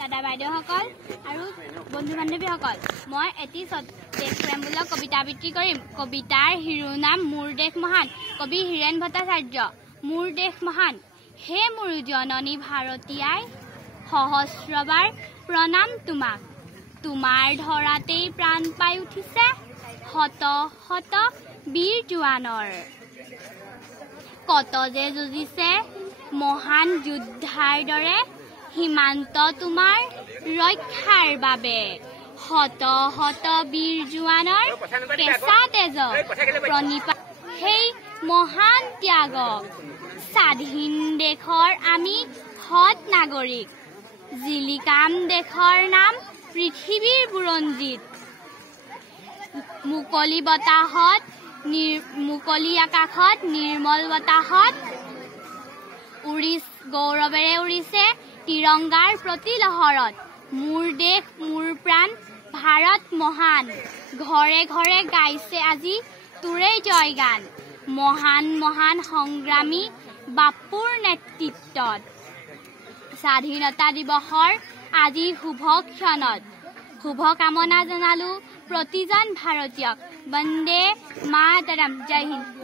দাদা বাইদেউসকল আৰু বন্ধু বান্ধৱীসকল মই এটি দেশপ্ৰেমমূলক কবিতা আবৃত্তি কৰিম। কবিতাৰ শিৰোনাম মোৰ দেশ মহান। কবি হীৰেণ ভট্টাচাৰ্য। মোৰ দেশ মহান হে মোৰ জননী ভাৰতীয়াই, সহস্ৰবাৰ প্ৰণাম তোমাক। তোমাৰ ধৰাতেই প্ৰাণ পাই উঠিছে শত শত বীৰ জোৱানৰ। কত যে যুঁজিছে মহান যোদ্ধাৰ দৰে, সীমান্ত তোমাৰ ৰক্ষাৰ বাবে। শত শত বীৰ জোৱানৰ কেঁচা তেজক প্ৰণিপাত সেই মহান ত্যাগক। স্বাধীন দেশৰ আমি সৎ নাগৰিক, জিলিকাম দেশৰ নাম পৃথিৱীৰ বুৰঞ্জীত। মুকলি বতাহত মুকলি আকাশত নিৰ্মল বতাহত গৌৰৱেৰে উৰিছে তিৰংগাৰ প্ৰতি লহৰত। মোৰ দেশ মোৰ প্ৰাণ ভাৰত মহান, ঘৰে ঘৰে গাইছে আজি তোৰে জয়গান। মহান মহান সংগ্ৰামী বাপুৰ নেতৃত্বত, স্বাধীনতা দিৱসৰ আজি শুভ ক্ষণত শুভকামনা জনালো প্ৰতিজন ভাৰতীয়ক। বন্দে মাতৰম। জয় হিন্দ।